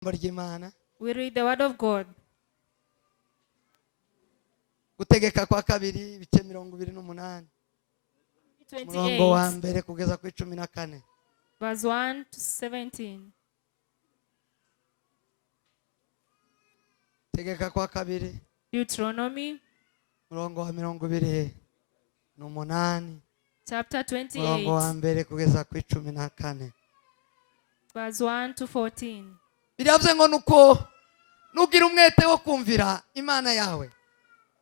Ijambo ry'Imana. We read the word of God. Gutegeka kwa kabiri ibice 28 umurongo wa 28, mbere kugeza ku 14. verse 1 to 17. Tegeka kwa kabiri Deuteronomy umurongo wa 28 chapter umurongo wa 28, mbere kugeza ku 14. verse 1 to 14. Biravuze ngo nuko nugira umwete wo kumvira Imana yawe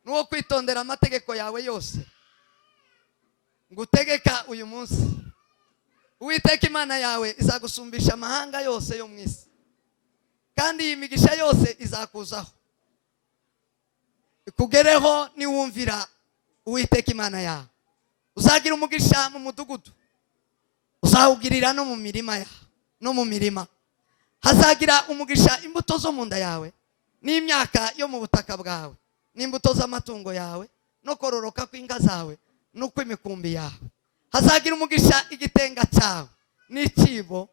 nuwo kwitondera amategeko yawe yose ngutegeka uyu munsi, Uwiteka Imana yawe izagusumbisha amahanga yose yo mu isi, kandi iyi migisha yose izakuzaho ikugereho niwumvira Uwiteka Imana yawe. Uzagira umugisha mu mudugudu, uzawugirira no mu mirima yawe no mu mirima. Hazagira umugisha imbuto zo mu nda yawe n'imyaka yo mu butaka bwawe n'imbuto z'amatungo yawe no kororoka kw'inka zawe n'uko imikumbi yawe. Hazagira umugisha igitenga cyawe n'ikibo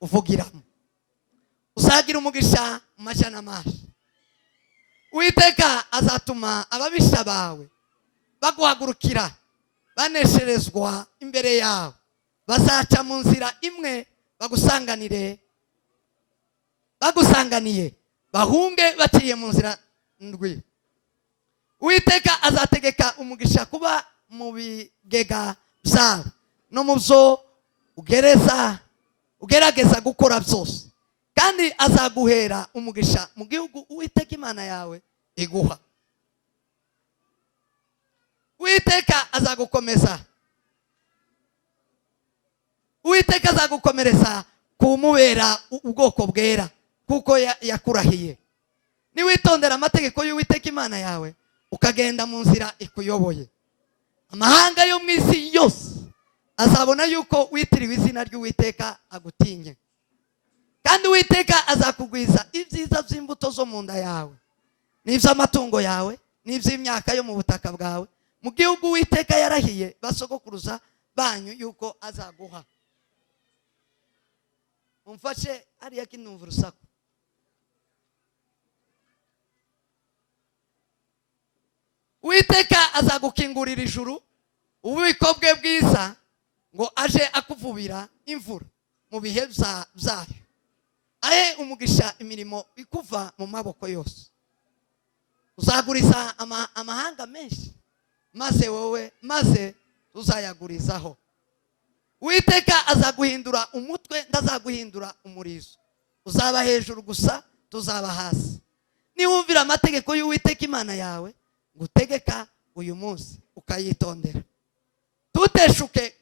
uvugiramo. Uzagira umugisha mu mashya n'amashi. Uwiteka azatuma ababisha bawe baguhagurukira banesherezwa imbere yawe. Bazaca mu nzira imwe bagusanganiye bahunge baciye mu nzira ndwi. Uwiteka azategeka umugisha kuba mu bigega byawe no mu byo ugerageza gukora byose, kandi azaguhera umugisha mu gihugu Uwiteka Imana yawe iguha. Uwiteka azagukomereza kumubera ubwoko bwera kuko yakurahiye. Niwitondera amategeko y'Uwiteka Imana yawe ukagenda mu nzira ikuyoboye, amahanga yo mu isi yose azabona yuko witiriwe izina ry'Uwiteka agutinye. Kandi Uwiteka azakugwiza ibyiza by'imbuto zo mu nda yawe n'iby'amatungo yawe n'iby'imyaka yo mu butaka bwawe mu gihugu Uwiteka yarahiye basogokuruza banyu yuko azaguha. Umfashe hariya kinumva urusaku. Uwiteka azagukingurira ijuru ububiko bwe bwiza ngo aje akuvubira imvura mu bihe byayo, ahe umugisha imirimo ikuva mu maboko yose. Uzaguriza amahanga menshi maze tuzayagurizaho. Uwiteka azaguhindura umutwe ndazaguhindura umurizo. Uzaba hejuru gusa tuzaba hasi. Niwumvira amategeko y'Uwiteka Imana yawe ngutegeka uyu munsi ukayitondera, tuteshuke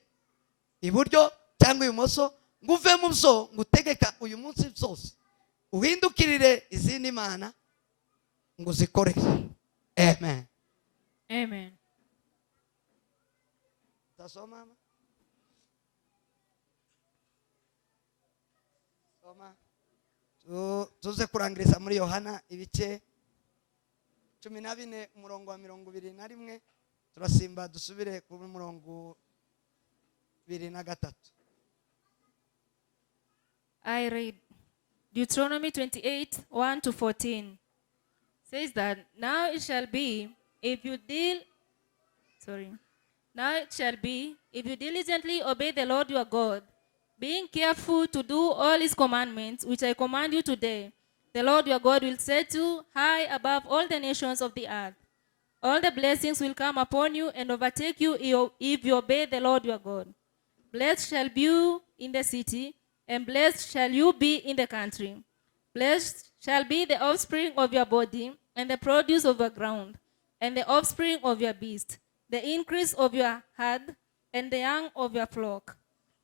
iburyo cyangwa ibumoso nguve mu byo ngutegeka uyu munsi byose, uhindukirire izindi mana ngo uzikorere. Amen. Amen. Tasoma tuze kurangiriza muri Yohana ibice 14 umurongo wa 21, turasimba dusubire ku murongo 23. I read Deuteronomy 28, 1 to 14. Says that now it shall be if you diligently obey the Lord your God, being careful to do all his commandments, which I command you today, the Lord your God will set you high above all the nations of the earth. All the blessings will come upon you and overtake you if you obey the Lord your God. Blessed shall be you in the city, and blessed shall you be in the country. Blessed shall be the offspring of your body, and the produce of your ground, and the offspring of your beast, the increase of your herd, and the young of your flock.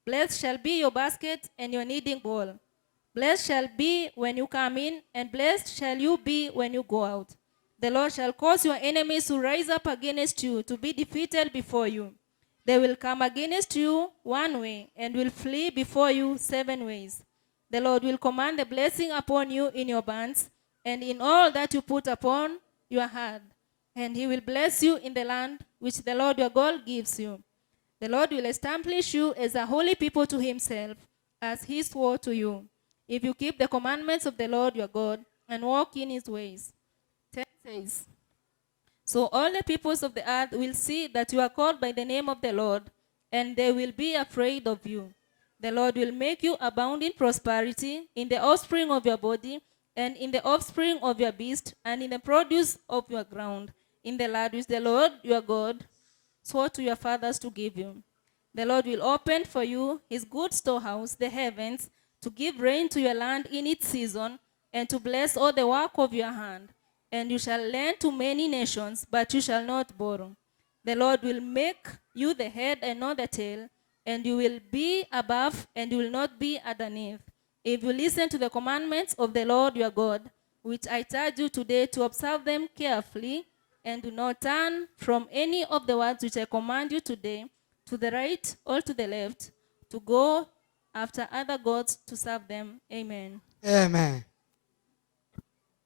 Blessed shall be your basket and your kneading bowl. Blessed shall be when you come in, and blessed shall you be when you go out. The Lord shall cause your enemies to rise up against you, to be defeated before you. They will come against you one way, and will flee before you 7 ways. The Lord will command the blessing upon you in your barns, and in all that you put upon your hand. And he will bless you in the land which the Lord your God gives you. The Lord will establish you as a holy people to himself, as he swore to you. if you keep the commandments of the Lord your God and walk in his ways. 10 says, so all the peoples of the earth will see that you are called by the name of the Lord, and they will be afraid of you. The Lord will make you abound in prosperity, in the offspring of your body, and in the offspring of your beast, and in the produce of your ground, in the land which the Lord your God swore to your fathers to give you. The Lord will open for you his good storehouse, the heavens, to give rain to your land in its season, and to bless all the work of your hand. And you shall lend to many nations, but you shall not borrow. The Lord will make you the head and not the tail, and you will be above and you will not be underneath. If you listen to the commandments of the Lord your God, which I charge you today to observe them carefully, and do not turn from any of the words which I command you today, to the right or to the left, to go after other gods to serve them. Amen. Amen.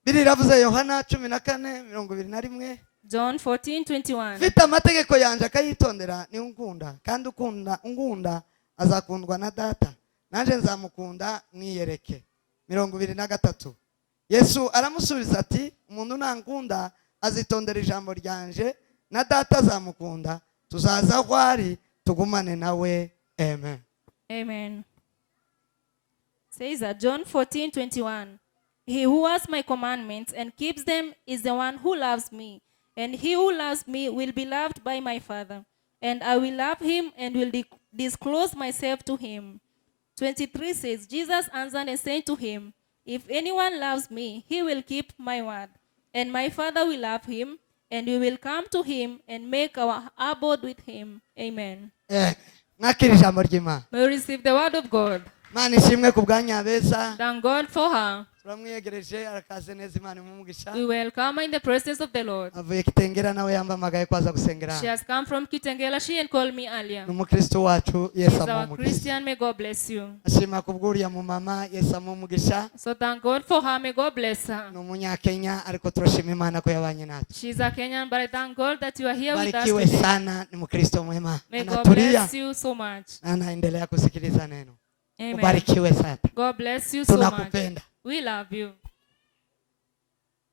Biri ravuze Yohana 14:21. John 14:21. Mfite amategeko yanjye akayitondera ni unkunda, kandi unkunda azakundwa na data, nanjye nzamukunda mwiyereke. 23. Yesu aramusubiza ati, umuntu nankunda azitondera ijambo ryanje, na data azamukunda, tuzaza aho ari tugumane nawe. Amen. Amen. Says that John 14:21. He who has my commandments and keeps them is the one who loves me, and he who loves me will be loved by my Father, and I will love him and will disclose myself to him. 23 says, Jesus answered and said to him, if anyone loves me, he will keep my word, and my Father will love him, and we will come to him and make our abode with him. Amen. Mwakira ijambo ry'Imana. May we receive the word of God. Mana ishimwe ku bwanya beza. Thank God for her. Turamwiyegereje arakaze neza Imana Umugisha. We welcome her in the presence of the Lord. Avuye Kitengera nawe yambamagaye kwaza gusengera. She has come from Kitengela. She and called me earlier. N'umukristo wacu She Yesu is our Umugisha. Christian. May God bless you. Ashima kubwuriya mu mama Yesu Umugisha. So thank God for her. May God bless her. N'umunyakenya ariko turashima Imana ko yabanye natwe. She is a Kenyan, but I thank God that you are here with us Barikiwe today. sana, ni mkristo mwema. May God Anatulia bless you so much. na anaendelea kusikiliza neno. Amen. Ubarikiwe sana. God bless you so much. Tunakupenda. We love you.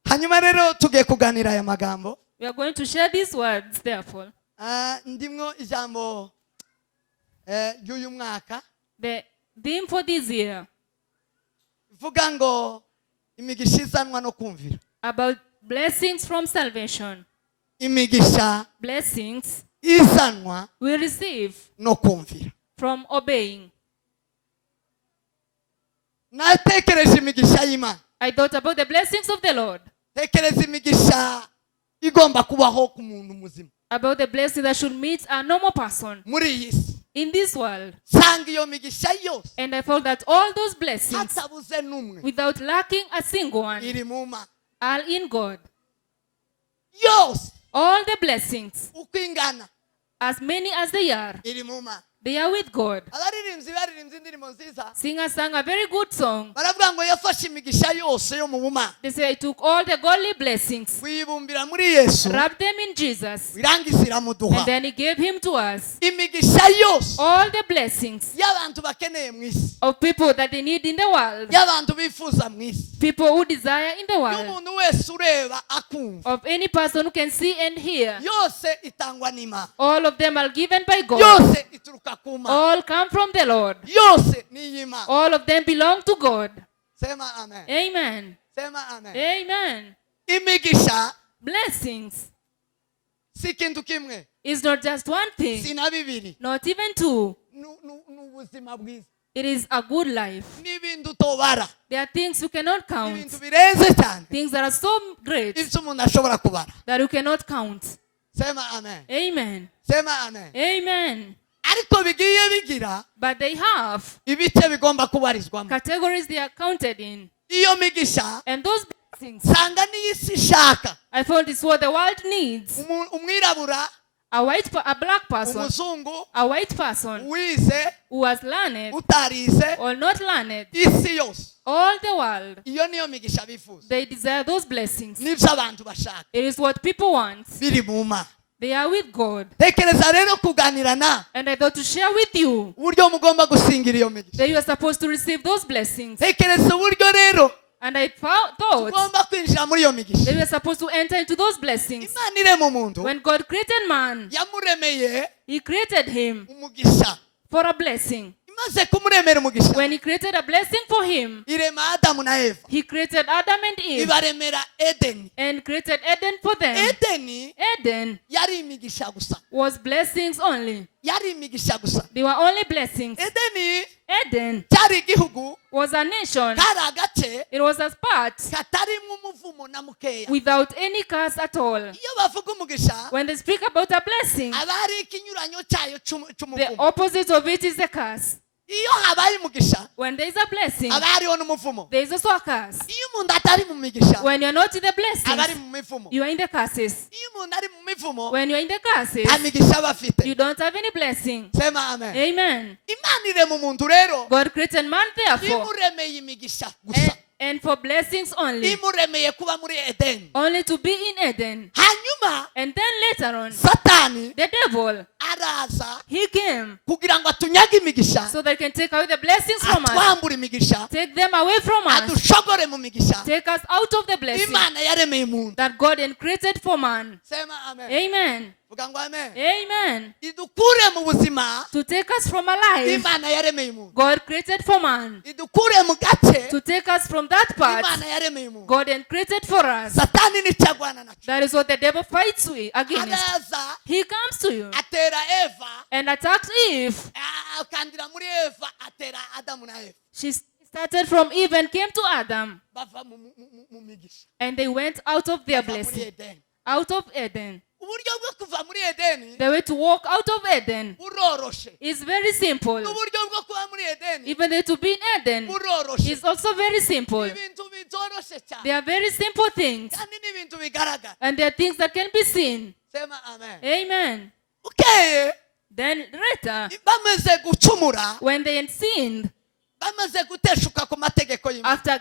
Hanyuma rero tugiye kuganira aya magambo. We are going to share these words therefore. Ndimwo ijambo y'uyu mwaka. The theme for this year. Vuga ngo imigisha izanwa no kumvira. About blessings from salvation. Imigisha Blessings izanwa we receive no kumvira. from obeying. Natekereje imigisha y'Imana. I thought about the blessings of the Lord. Tekereza imigisha igomba kubaho ku muntu muzima. About the blessing that should meet a normal person Muri iyi si. in this world. Sanga iyo migisha yose. And I felt that all those blessings, Hatabuze numwe. without lacking a single one, Iri mu Mana. are in God. Yose. All the blessings, Uko ingana. as many as they are, Iri mu Mana. they are with God. Abaririmbyi baririmbye indirimbo nziza. Singers sang a very good song. Baravuga ngo yafashe imigisha yose yo mu Bumana. They say, I took all the godly blessings, Wibumbira muri Yesu. wrapped them in Jesus, Wirangiza iramuduha. and then he gave him to us. Imigisha yose All the blessings y'abantu bakeneye mu isi. of people that they need in the world, Y'abantu bifuza mu isi. people who desire in the world, Y'umuntu wese ureba akumva. of any person who can see and hear. Yose itangwa n'Imana. All of them are given by God. Yose ituruka ku Mana. All come from the Lord. Yose ni y'Imana. All of them belong to God. Sema amen. Amen. Sema amen. Amen. Imigisha Blessings si kintu kimwe. is not just one thing, Si na bibiri. not even two. N'ubuzima bwiza. It is a good life. N'ibintu utobara. There are things you cannot count, Ibintu birenze cyane. things that are so great Ibyo umuntu ashobora kubara. that you cannot count. Sema amen. Amen. Sema amen. Amen. Ariko bigiye bigira But they have ibice bigomba kubarizwamo. categories they are counted in. Iyo migisha And those blessings, sanga n'isi ishaka. I felt it's what the world needs. Umwirabura, A black person, umuzungu, a white person wize, who was learned utarize, or not learned, isi yose. all the world, Iyo niyo migisha bifuza. they desire those blessings. Nibyo abantu bashaka. It is what people want. Biri mu Mana. They are with God. tekereza rero kuganira na And I thought to share with you uburyo mugomba gusingira iyo migisha. that you are supposed to receive those blessings. tekereza uburyo rero And I thought tugomba kwinjira muri iyo migisha. that we are supposed to enter into those blessings. Imana irema umuntu When God created man, yamuremeye He created him umugisha. for a blessing. imaze kumuremera umugisha When He created a blessing for him, irema Adamu na Eva, He created Adam and Eve ibaremera Edeni. and created Eden for them. Edeni Eden yari imigisha gusa, was blessings only. yari imigisha gusa. They were only blessings. Edeni Eden cyari igihugu, was a nation. kari agace It was a part katarimo umuvumo na mukeya. without any curse at all. Iyo bavuga umugisha, When they speak about a blessing, haba hari ikinyuranyo cyayo the cy'umuvumo. opposite of it is a curse. Iyo habaye umugisha, When there is a blessing, haba hariho n'umuvumo. there is also a curse. Iyo umuntu atari mu migisha, When you are not in the aba ari blessings, mu mivumo. you are in the curses. Iyo umuntu ari mu mivumo, When you are in the curses, nta migisha aba afite. you don't have any blessing. Sema amen. Amen. Imana irema umuntu rero, God created man therefore, imuremeye imigisha gusa. and for blessings only, Imuremeye kuba muri Edeni. only to be in Eden. Hanyuma And then later on, Satani the devil, araza he came kugira ngo atunyage imigisha, so that he can take away the blessings from us, atwambura imigisha, take them away from us, adushogore mu migisha. take us out of the blessing Imana yaremeye umuntu. that God had created for man. Sema amen. Amen. Vuga ngo amen. Amen. Idukure mu buzima To take us from a life Imana yaremeye umuntu. God created for man, Idukure mu gace to take us from that part Imana yaremeye umuntu. God had created for us. Satani nicagwana naco. That is what the devil fights with against. Araza He comes to you atera Eva, and attacks Eve. akandira muri Eva, atera Adamu na Eva. She started from Eve and came to Adam, Bava mu migisha. and they went out of their Bava muri blessing, Edeni. out of Eden. Uburyo bwo kuva muri Edeni The way to walk out of Eden buroroshe. is very simple. Uburyo bwo kuba muri Edeni Even though to be in Eden buroroshe. is also very simple. Ibintu bitoroshe cyane. They are very simple things, Kandi n'ibintu bigaragara. and they are things that can be seen. Sema amen. Amen. Ukeye Then later, bamaze gucumura, when they had sinned, bamaze guteshuka ku mategeko y'Imana, after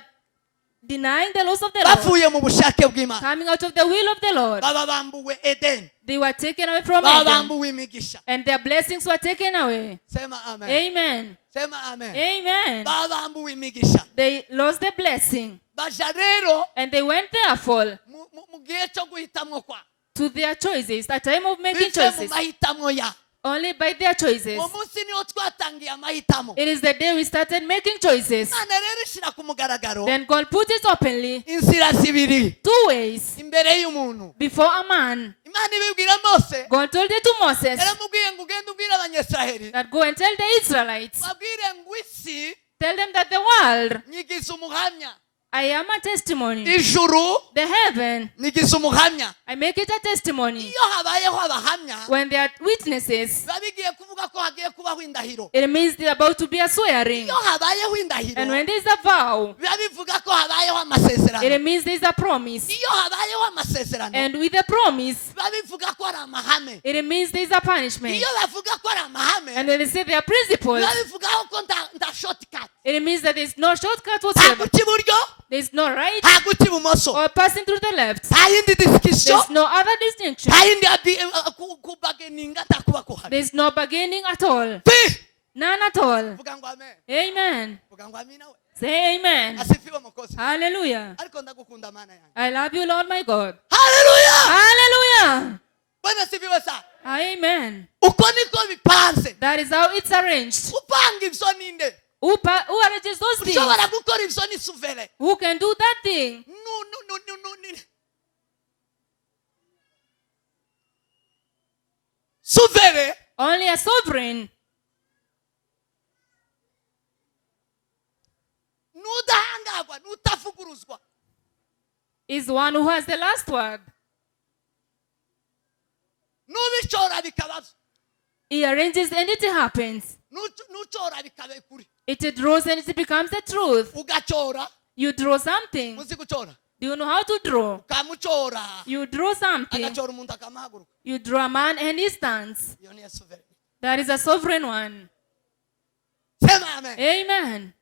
denying the laws of the Lord, bavuye mu bushake bw'Imana, coming out of the will of the Lord, baba bambuwe Edeni, they were taken away from baba Eden, bambuwe imigisha. and their blessings were taken away. Sema amen. Amen. Sema amen. Amen. Baba bambuwe imigisha. They lost the blessing, Baja rero and they went therefore mu gihe cyo guhitamwo kwa. to their choices, a time of making Bive mu choices, mahitamo ya. only by their choices. Uwo munsi niho twatangiye amahitamo. It is the day we started making choices. Imana rero ishira ku mugaragaro Then God put it openly, inzira zibiri two ways, imbere y'umuntu. before a man. Imana ibibwira Mose, God told it to Moses yaramubwiye ngo ugende ubwire Abanyesiraheli, that go and tell the Israelites, babwire ngo isi tell them that the world, nyigize umuhamya, I am a testimony. ijuru The heaven, nigize umuhamya. I make it a testimony. Iyo habayeho abahamya, When there are witnesses, biba bigiye kuvuga ko hagiye kubaho indahiro. it means they're about to be a swearing. Iyo habayeho indahiro, And when there's a vow, biba bivuga ko habayeho amasezerano. it means there's a promise. Iyo habayeho amasezerano, And with a promise, biba bivuga ko ari amahame. it means there's a punishment. Iyo bavuga ko ari amahame, And when they say there are principles, biba bivuga ko nta shortcut. it means that there's no shortcut Nta whatsoever. guca iburyo, There's no right nta guca ibumoso, or passing through the left. nta yindi discussion, There's no other distinction. nta yindi kubageninga atakuba kuhari. There's no bargaining at all. Pi! None at all. Vuga ngo amen. Amen. Vuga ngo amina we. Say amen. Asifiwe Mwokozi. Hallelujah. Ariko ndagukunda mana yangu. I love you, Lord my God. Hallelujah! Hallelujah. Bwana asifiwe sana. Amen. Uko niko bipanze. That is how it's arranged. Upanga ivyo ninde? Who arranges those things? Ushobora gukora ivyo ni suvere. Who can do that thing? No. Suvere Only a sovereign n'udahangagwa n'utavuguruzwa. is one who has the last word. N'ubicora bikaba He arranges and it happens. n'ucora bikaba kuri. It draws and it becomes the truth. Ugacora, You draw something. muzi gucora. Do you know how to draw? Ukamucora. You draw something. Agacora umuntu akamahaguruka. You draw a man and he stands. Iyo ni suvere. That is a sovereign one. Sema amen. Amen.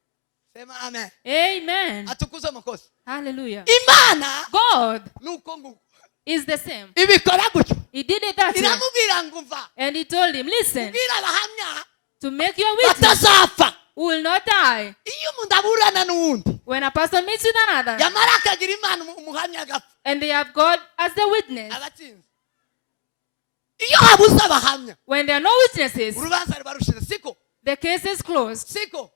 Sema amen. Amen. Atukuze Mwokozi. Hallelujah. Imana God nuko nguko. is the same. ibikora gutyo He did it that way. iramubwira ngo umva And he told him, listen, ubwira abahamya to make your witness batazapfa who will not die. iyo umuntu aburana n'uwundi When a person meets with another yamara akagira imana umuhamya agapfa and they have God as the witness, abatsinze iyo habuze abahamya when there are no witnesses, urubanza ruba rushize siko the case is closed. siko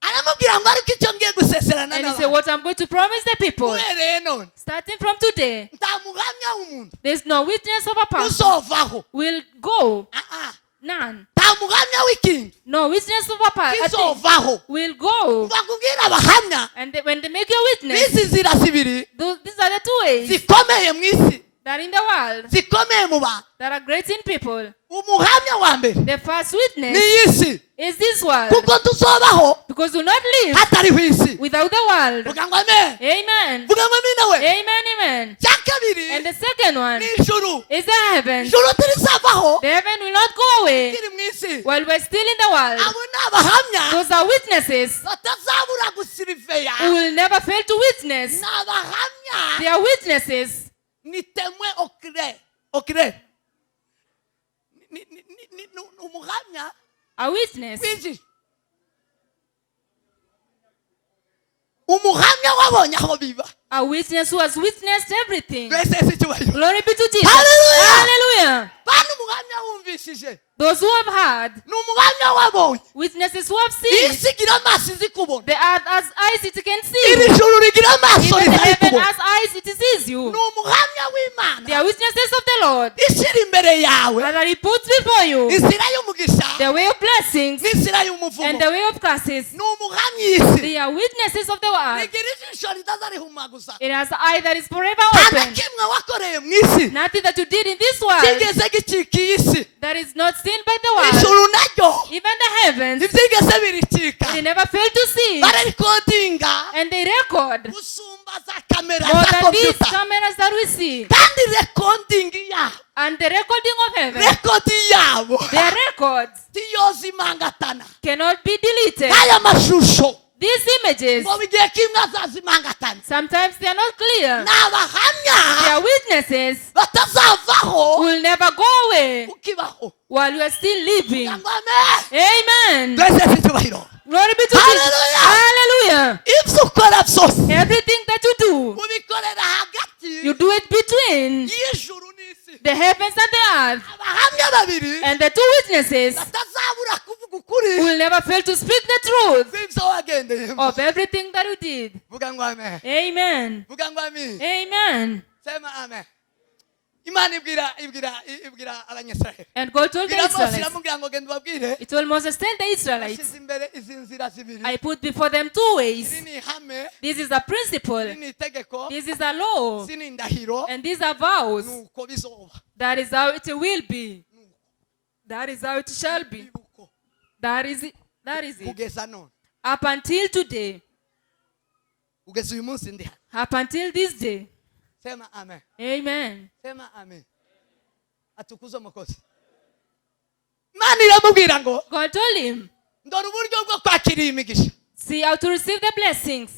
aramubwira ngo ariko icyo ngiye gusezerana And he said, n'abantu what I'm going to promise the people, uhereye none starting from today, nta muhamya w'umuntu there's no witness of a person uzovaho will go. Ah, None. nta muhamya w'ikintu No witness of a person kizovaho will go. bakubwira abahamya And when they make your witness, n'izi nzira zibiri these are the two ways zikomeye mu isi that are in the world zikomeye mu bantu that are great in people. umuhamya wa mbere The first ni witness iyi si is this world, kuko tuzobaho because we will not live hatariho isi without the world. vuga ngo amen Amen. vuga ngo amina we Amen. Amen. cya kabiri And the second one ni ijuru is the heaven. ijuru turizavaho The heaven will not go away kiri mu isi while we're still in the world. abo ni abahamya Those are witnesses batazabura gusiriveya who will never fail to witness. ni abahamya They are witnesses. ni temwe okire ni umuhamya A witness. w'iki umuhamya wabonye aho biba A witness who has witnessed everything. twese si icyubahiro Glory be to Jesus. Hallelujah. Hallelujah. bana umuhamya wumvishije Those who have heard, ni umuhamya wabonye witnesses who have seen, isi igira amaso izi kubona the earth has eyes it can iri see. juru rigira amaso Even the rizari heaven kubona has eyes it sees you. ni umuhamya They w'imana are witnesses of the Lord. ishyira imbere yawe That He puts before you inzira y'umugisha the way of blessings n'inzira and y'umuvumo the way of curses. ni umuhamya isi They are witnesses of the word. rigira ijisho ritaza rihuma gusa It has an eye that is forever nta na open. kimwe wakoreye mu isi Nothing that you did in this world kigeze gicika iyi si that is not seen by the world. ijuru naryo Even the heavens, ntibyigeze biricika they never fail to see. bararikodinga And they record gusumba za kamera more za than these kompiyuta cameras that we see. kandi rekodingi yabo And the recording of heaven, rekodi yabo their records tiyozimangatana cannot be deleted. n'aya mashusho These images, ngo igihe kimwe azazimangatana sometimes they are not clear. ni abahamya They are witnesses batazavaho who will never go away ukibaho while you are still living. ngo amen Amen. twese si icyubahiro Glory be to Jesus. Hallelujah. Hallelujah. ibyo ukora byose Everything that you do, ubikorera hagati you do it between y'ijuru n'isi the heavens and the earth. abahamya babiri And the two witnesses batazabura kuvuga ukuri will never fail to speak the truth kw'ibyo wagendeyemo of everything that you did. vuga ngo amen Amen. vuga ngo amen Amen. sema amen imana ibwira abanyesiraheli And God told the ibwira mose Israelites, iramubwira ngo genda ubabwire He told Moses, tell the Israelites, ashyize imbere izi nzira zibiri I put before them two ways. iri ni ihame This is a principle. iri ni itegeko This is a law. izi ni indahiro And these are vows. nuko bizoba That is how it will be. That is how it shall be. bibuko That is it. That is it. kugeza none Up until today. kugeza uyu munsi ndi hano Up until this day. sema amen Amen. sema amen atukuzwe umukozi imana iramubwira ngo God told him, ndora uburyo bwo kwakira iyi migisha see how to receive the blessings.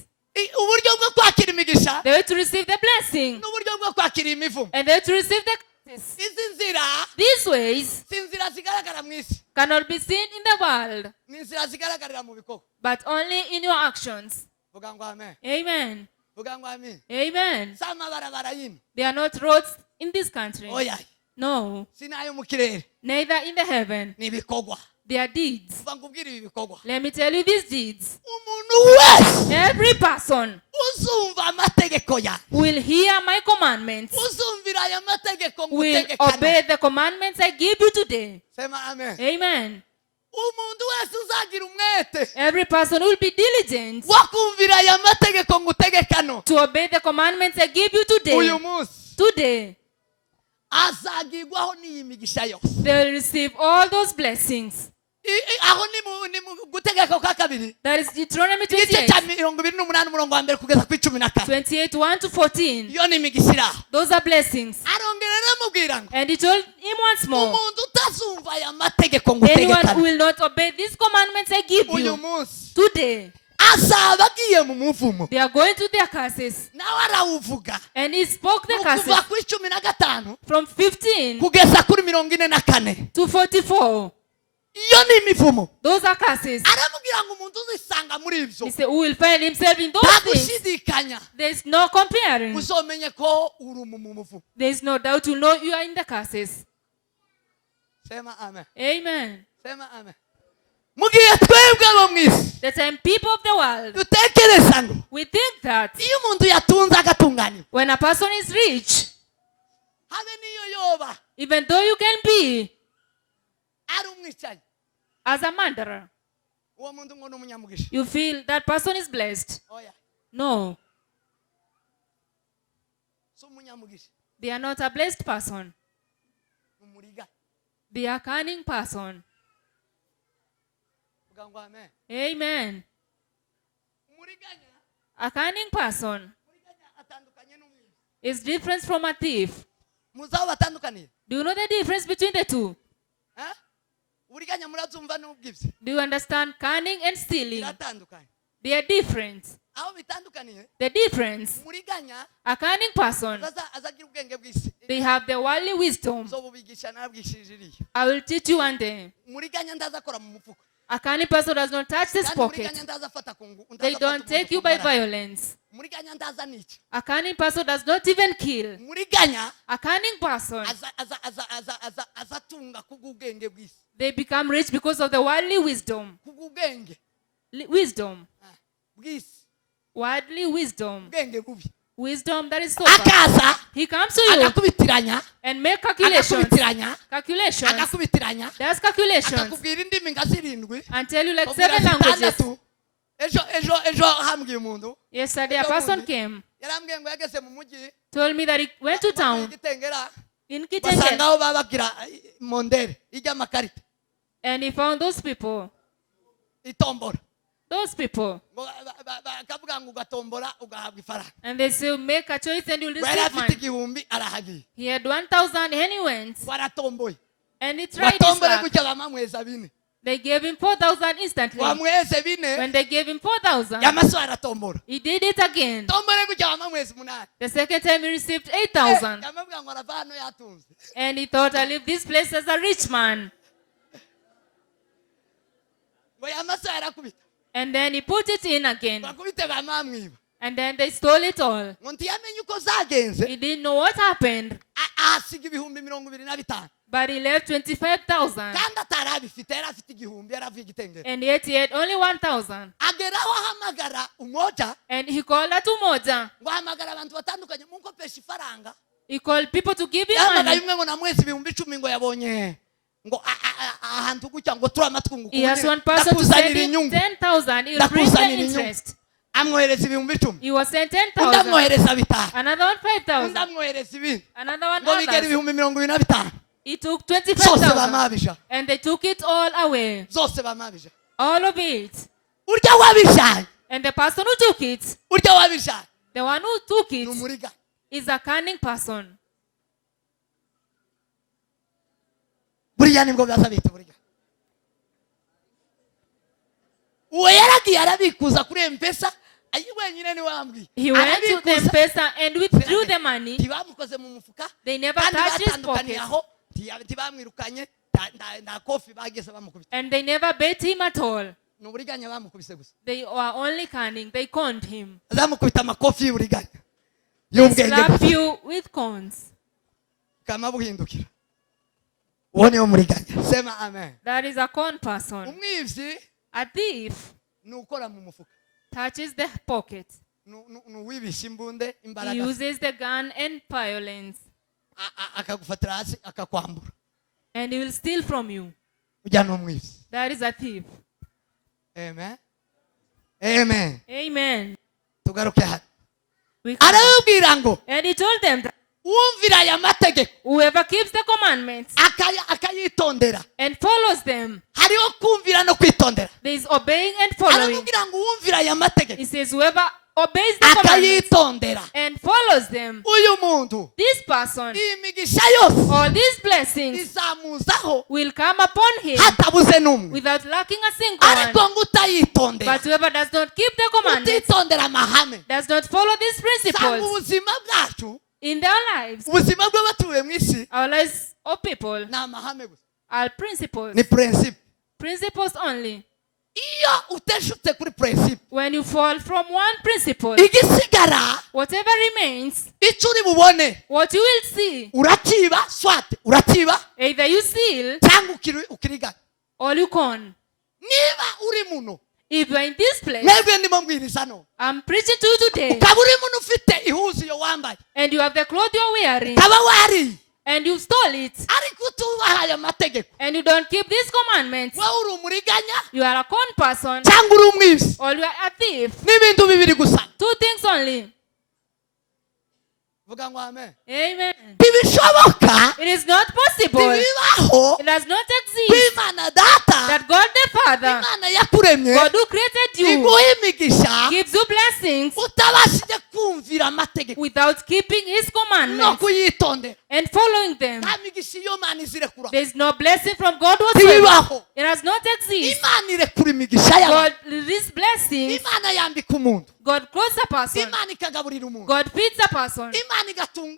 uburyo bwo kwakira imigisha The way to receive the blessing. n'uburyo bwo kwakira imivumo And the way to receive the curses. izi nzira These ways si inzira zigaragara mu isi cannot be seen in the world, ni inzira zigaragarira mu bikorwa but only in your actions. vuga ngo amen Amen. vuga ngo amen Amen. si amabarabara y'ino They are not roads in this country. oya No. si n'ayo mu kirere Neither in the heaven. ni ibikorwa They are deeds. vuga ngo ubwire ibi bikorwa Let me tell you these deeds. umuntu wese Every person uzumva amategeko yawe will hear my commandments, uzumvira aya mategeko will ngutegekana obey the commandments I give you today. sema amen Amen. umuntu wese uzagira umwete Every person will be diligent wo kumvira aya mategeko ngutegekano to obey the commandments I give you uyu today. munsi Today, azagirwaho n'iyi migisha yose they will receive all those blessings. aho ni mu gutegeka kwa kabiri That is Deuteronomy igice 28, cya 28 umurongo wa mbere kugeza ku 14 28, 1 to 14. iyo ni imigisha iri aho Those are blessings. arongera aramubwira ngo And he told him once more, umuntu utazumva aya mategeko anyone who ngutegekano will not obey these commandments I give uyu you munsi today, azaba agiye mu muvumo They are going to their curses. nawe arawuvuga And he spoke the curses kuva ku 15 from 15 kugeza kuri 44 to 44. iyo ni imivumo Those are curses. aramubwira ngo umuntu uzisanga muri ibyo He said, who will find himself in those things? ntagushidikanya There is no comparing. uzomenye ko uri mu muvumo. There is no doubt you know you are in the curses. Sema amen. Amen. Sema amen. Mu gihe twebwe abo mu isi The time people of the world, dutekereza ngo we think that iyo umuntu yatunze agatunganirwa when a person is rich, habe niyo yoba even though you can be ari umwicanyi as a murderer, uwo muntu ngo ni umunyamugisha. you feel that person is blessed. Oya No, si umunyamugisha they are not a blessed person. ni umuriga. They are a cunning person. Vuga ngo amen. Amen. Umuriganya A cunning person atandukanye n'umwiza. is different from a thief. Muzaho batandukaniye Do you know the difference between the two? eh uriganya murazumva n'ubwibye Do you understand cunning and stealing? biratandukanye. They are different. Aho bitandukaniye The difference, umuriganya a cunning person, azagira ubwenge bw'isi they have the worldly wisdom. uzobubigisha nabwishije iriya. I will teach you one day. Umuriganya ndazakora mu mufuko A cunning person does not touch this kandi pocket. umuriganya ndazafata kungu They don't take you by violence. umuriganya ndaza nica. A cunning person does not even kill. Umuriganya A cunning person, azatunga kubw'ubwenge bw'isi they become rich because of the worldly wisdom. kubw'ubwenge Wisdom. bw'isi Worldly wisdom. ubwenge bubi Wisdom that is so bad. akaza He comes to you agakubitiranya and make calculations. Calculations. agakubitiranya Does calculations akakubwira indimi nka 7 and tell you like akubwira 7 languages. 6. ejo hambwiye umuntu Yesterday a person came, yarambwiye ngo yageze mu mujyi told me that he went to town Gitengera in basanga Kitenge aho babagira mondere ijya amakarita and he found those people. itombora Those people. ngo bakavuga ngo ugatombora ugahabwa ifaranga. And they say, make a choice and you'll Yari receive afite money. igihumbi arahagiye He had 1,000 and he went. waratomboye And he tried his watombore luck. gutya bamamweza 4 They gave him 4,000 instantly. wamweze 4 When they gave him 4,000, yamaso aratombora he did it again. tombore gutya wamamweza 8 The second time he received 8,000. yamabwira ngo arava hano yatunze And he thought, I leave this place as a rich man. ngo yamaso arakubita And then he put it in again. bakubite bamamwiba And then they stole it all. ngo ntiyamenye uko zagenze He didn't know what happened. ahasiga ibihumbi 25 But he left 25,000. kandi atarabifite yari afite igihumbi yari avuye Gitengera And yet he had only 1,000. ageraho ahamagara umoja And he called that Umoja. ngo ahamagara abantu batandukanye munkopesha ifaranga He called people to give him yahamagaye money. umwe ngo namwezi ibihumbi 10 ngo yabonye ngo ahantu gutya ngo turamatwungu He has one person to send him 10,000. He will bring the ndakuzanira inyungu interest. amwohereza ibihumbi 10 He was sent undi 10,000. amwohereza 5 Another one undi 5,000. amwohereza ibindi Another one ngo bigera others. ibihumbi 25 He took zose 25,000. bamabija And they took it all away. zose bamabija All of it. urya wabijanye And the person who took it, urya wabijanye the one who took ni it, umuriga is a cunning person. buriya nibwo baza bita buriya uwo yaragiye arabikuza kuri M-Pesa ayi wenyine ni wambwiye He went to the M-Pesa and withdrew the money. ntibamukoze mu mufuka They never kandi touched his batandukaniye pocket. aho ntibamwirukanye nta kofi bageze bamukubita And they never bait him at all. ni uburiganya bamukubise gusa They were only cunning. They conned him. azamukubita amakofi y'uburiganya They y'ubwenge slap gusa you with cons. kama buhindukira uwo niwo muriganya sema amen That is a con person. umwivyi A thief ni ukora mu mufuka touches the pocket. ni uwibisha imbunde He imbaraga uses the gun and violence. akagufatira hasi akakwambura And he will steal from you. ujya ni umwivyi That is a thief. amen amen Amen. tugaruke hano We come back. arababwira ngo And he told them that wumvira aya mategeko whoever keeps the commandments akayitondera and follows them, hariho kumvira no kwitondera there is obeying and following. arababwira ngo wumvira aya mategeko He says, whoever obeys the commandments akayitondera, and follows them, uyu muntu this person, iyi migisha yose all these blessings izamuzaho will come upon him hatabuze n'umwe. without lacking a single one. Ariko ngo utayitondera, But whoever does not keep the commandments, utitondera amahame, does not follow these usanga principles ubuzima bwacu, in their lives, ubuzima bw'abatuye mu isi our lives of people ni amahame gusa, are principles. ni principe. Principles only. Iyo uteshutse kuri principe, When you fall from one principle, igisigara whatever remains, icyo uri bubone, what you will see, urakiba swate, urakiba either you steal cyangwa ukiriganya. or you con. Niba uri muno, If you are in this place, mwebwe ndimo mbwiriza no, I'm preaching to you today, ukaba uri muno ufite ihuzu yo wambaye, and you have the clothes you're wearing, ukaba wari and you stole it, ariko utubahaye amategeko, and you don't keep these commandments, wowe uri umuriganya you are a con person, cyangwa uri umwibyi, or you are a thief. n'ibintu bibiri gusa. Two things only. Vuga ngo amen. Amen. Ntibishoboka, It is not possible. ntibibaho It does not exist kw'Imana data, that God the Father, Imana yakuremye, God who created you, iguha imigisha gives you blessings utabashije kumvira amategeko without keeping His no commandments kuyitondera. and following them. Nta migisha iyo Imana izirekura, There is no blessing from God whatsoever. ntibibaho. It does not exist. Imana irekura imigisha yawe, God releases blessings. Imana yambika umuntu, God clothes a person. Imana ikagaburira umuntu, God feeds a person. Imana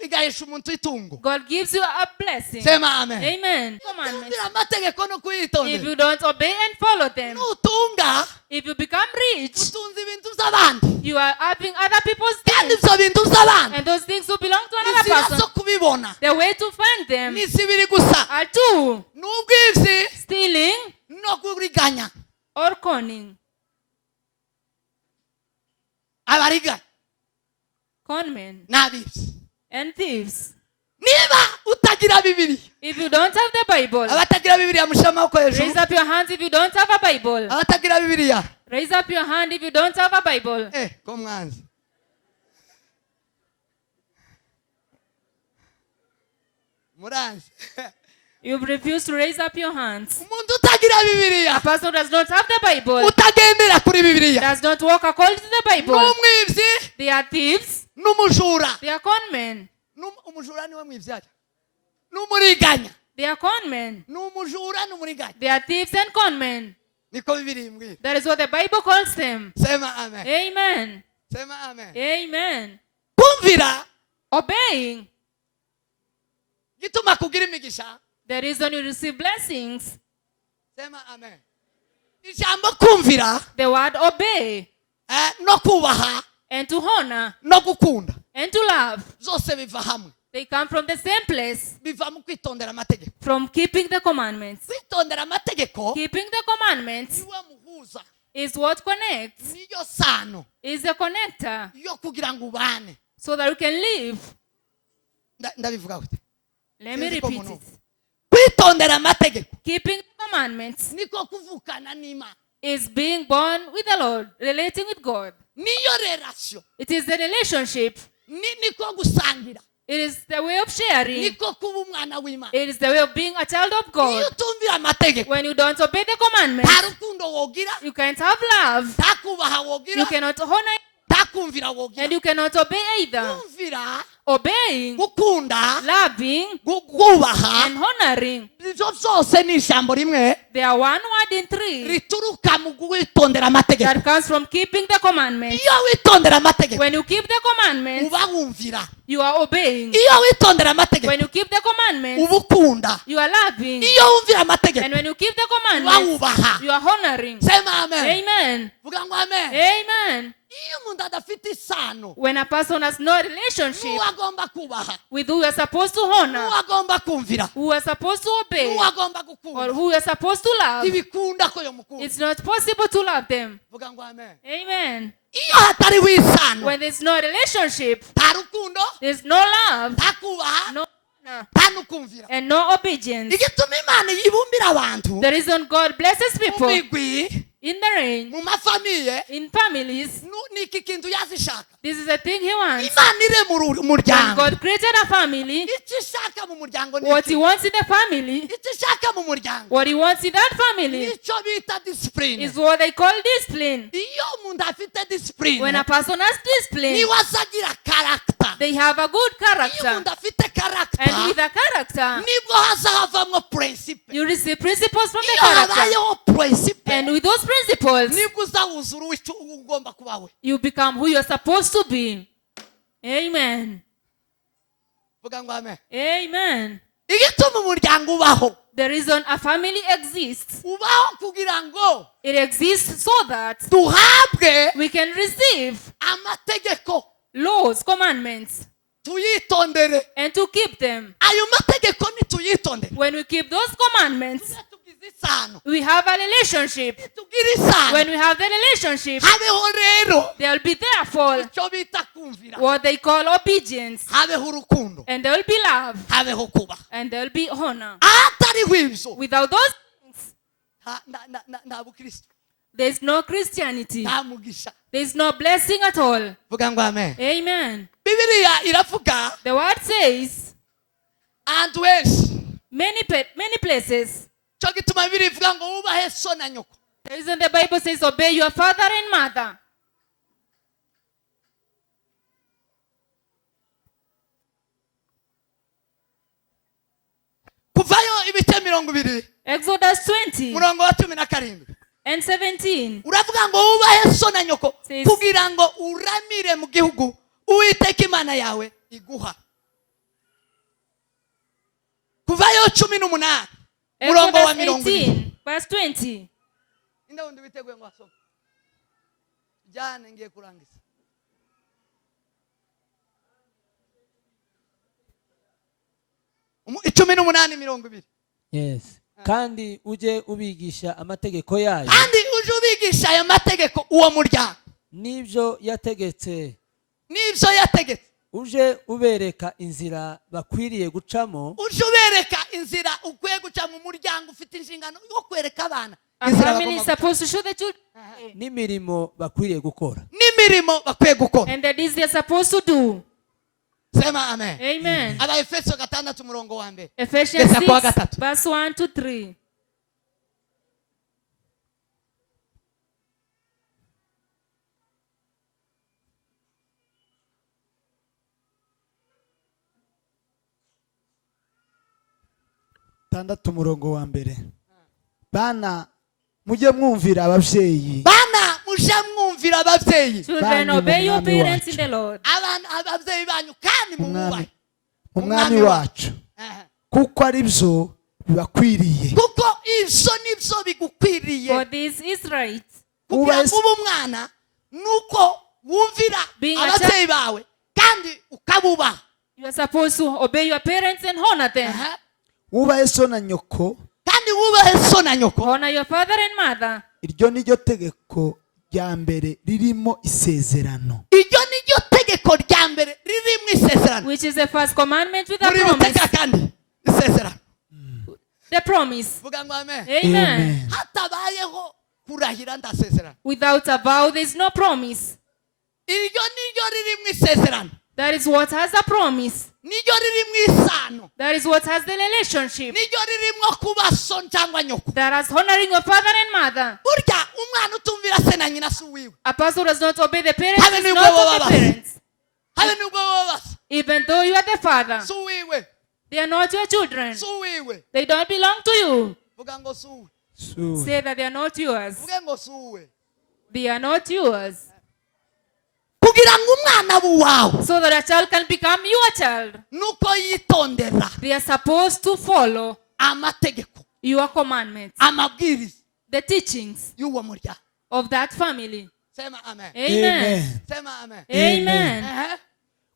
igahesha umuntu itungo. God gives you a blessing. Sema amen. Amen. Commandments. Kumvira amategeko no If kuyitondera, you don't obey and follow them, nutunga if you become rich, utunze ibintu by'abandi, you are having other people's kandi things, ibyo bintu by'abandi and those things will belong to another inzira person. zo kubibona The way to find them ni zibiri gusa, are two: n'ubwibyi stealing no kuriganya. or conning. Abariganya Conmen n'abibyi. and thieves. Niba utagira Bibiliya, If you don't have the Bible, abatagira Bibiliya mushyire amaboko hejuru. raise up your hands. If you don't have a Bible, Abatagira Bibiliya, raise up your hand. If you don't have a Bible, ko mwanzi. Muranzi. you've refused to raise up your hands. Umuntu utagira A Bibiliya, person who does not have the Bible utagendera kuri Bibiliya, does not walk according to the Bible. n'umwibyi They are thieves. n'umujura. They are conmen. Umujura niwe mwibyi ati, n'umuriganya, They are conmen. n'umujura n'umuriganya. They are thieves and conmen. Niko Bibiliya imbwira. That is what the Bible calls them. Sema amen. Amen. Sema amen. Amen. Kumvira Obeying. gituma kugira imigisha. The reason you receive blessings. Sema amen. Ijambo kumvira, The word obey no kubaha and to honor no gukunda, and to love. zose biva hamwe, They come from the same place, biva mu kwitondera amategeko. from keeping the commandments. Kwitondera amategeko Keeping the commandments niwe muhuza, is what connects, niyo sano is the connector, yo kugira ngo ubane. so that you can live. Ndabivuga gute? Let me Sinzi ko repeat muno. it. Kwitondera amategeko Keeping the commandments niko kuvukana n'Imana, is being born with the Lord, relating with God. niyo relation, It is the relationship. niko gusangira, It is the way of sharing. niko kuba umwana w'Imana. It is the way of being a child of Iyo God. utumvira amategeko, When you don't obey the commandments, nta rukundo wogira, you can't have love. nta kubaha wogira, You cannot honor, nta kumvira wogira. and you cannot obey either. Kumvira, Obeying, gukunda, loving, kubaha, and honoring, ibyo byose ni ijambo rimwe they are one word in three rituruka mu kwitondera amategeko. that comes from keeping the commandments. Iyo witondera amategeko When you keep the commandments, uba wumvira, you are obeying. iyo witondera amategeko When you keep the commandments, uba ukunda, you are loving. iyo wumvira amategeko And when you keep the uba commandments, wubaha. you are honoring. Sema amen. Amen. Vuga ngo amen. Amen. Iyo umuntu adafite isano, When a person has no relationship n'uwo agomba kubaha, with who you are supposed to n'uwo honor, agomba kumvira, who you are supposed to obey, n'uwo agomba or gukunda, who you are supposed to love, ntibikunda ko yomukunda. it's not possible to love them. Vuga ngo amen. Amen. Iyo hatariho isano, When there's no relationship, nta rukundo, there's no love, nta kubaha, no nta n'ukumvira and no obedience. igituma imana yibumbira abantu The reason God blesses mu people migwi in the range, mu mafamiye in families, ni iki kintu yazishaka this is a thing He wants. imana irema When umuryango God created a family, icyo ishaka mu muryango ni what He iki wants in the family, icyo ishaka mu muryango what He wants in that family nicyo bita disipurine is what they call discipline. iyo umuntu afite When disipurine a person has discipline, niwe azagira karagita they have a good iyo character. umuntu afite karagita And with a character, nibwo hazavamo purinsipe you receive principles from the iyo character. habayeho purinsipe And with those principles, nibwo uzawuzura icyo ugomba kuba we you become who you're supposed to be. Amen. vuga ngo amen Amen. igituma umuryango ubaho The reason a family exists, ubaho kugira ngo it exists so that duhabwe we can receive amategeko laws, commandments, tuyitondere and to keep them. ayo mategeko nituyitondere When we keep those commandments, tugize isano we have a relationship. tugira isano When we have the relationship, habeho rero there will be therefore icyo bita kumvira what they call obedience, habeho urukundo and there will be love, habeho kubaha and there will be honor. ahatariho ibyo Without those things, nta bukristo there is no Christianity. nta mugisha There is no blessing at all. vuga ngo amen Amen. bibiliya iravuga The word says ahantu henshi many places. cyo gituma bibiliya ivuga ngo wubahe so na nyoko The reason the Bible says obey your father and mother. kuvayo ibice 20 Exodus 20 murongo wa 17 and 17 uravuga ngo wubahe so na nyoko Says- kugira ngo uramire mu gihugu uwiteka imana yawe iguha kuvayo 18 murongo wa Exodus 20 18 verse 20. inde wundi witeguye ngo asome jane ngiye kurangiza icumi n'umunani 20 Yes. Kandi uje ubigisha amategeko yayo kandi uje ubigisha ayo mategeko uwo muryango n'ibyo yategetse, n'ibyo yategetse uje ubereka inzira bakwiriye gucamo, uje ubereka inzira ukwiye guca mu muryango ufite inshingano yo kwereka abana A inzira family is bagomba guca supposed to show the children n'imirimo bakwiriye gukora. n'imirimo bakwiye gukora and the deeds they're supposed to do. sema amen Amen. abaefeso 6 murongo wa mbere Ephesians Geza kuwa 6 gatatu. verse 1 to 3. tandatu umurongo wa mbere. Bana mujye mwumvira ababyeyi bana muje mwumvira ababyeyi Children, Banyu obey your umwami parents in wacu. the Lord. ababyeyi banyu kandi mumubahe umwami wacu kuko ari byo bibakwiriye. kuko ibyo nibyo bigukwiriye For this is right. kugira ngo Ubahe- ube umwana nuko wumvira Being a ababyeyi bawe kandi ukabubaha You are supposed to obey your parents and honor them. wubahe so na nyoko, kandi wubahe so na nyoko Honor your father and mother. iryo ni ryo tegeko rya mbere ririmo isezerano. iryo ni ryo tegeko rya mbere riri mu isezerano Which is the first commandment with a muri promise. biteka kandi isezerano The promise. vuga ngo amen Amen. hatabayeho kurahira ndasezerano Without a vow, there is no promise. iryo ni ryo riri mu isezerano That is what has a promise. niryo riri mu isano That is what has the relationship. niryo ririmo kuba so cyangwa nyoko That has honoring your father and mother. burya umwana utumvira se na nyina si uwiwe A person who does not obey the parents Habe is nubwo not of baba the basa. parents. habe nubwo baba basa Even though you are the father, si uwiwe they are not your children. si uwiwe They don't belong to you. vuga ngo si uwe Suwe. Say that they are not yours. vuge ngo si uwe They are not yours. kugira ngo umwana abe uwawe So that a child can become your child, nuko yitondera they are supposed to follow amategeko your commandments, amabwiriza the teachings y'uwo muryango of that family. sema amen Amen. Amen. sema amen Amen. Ehe.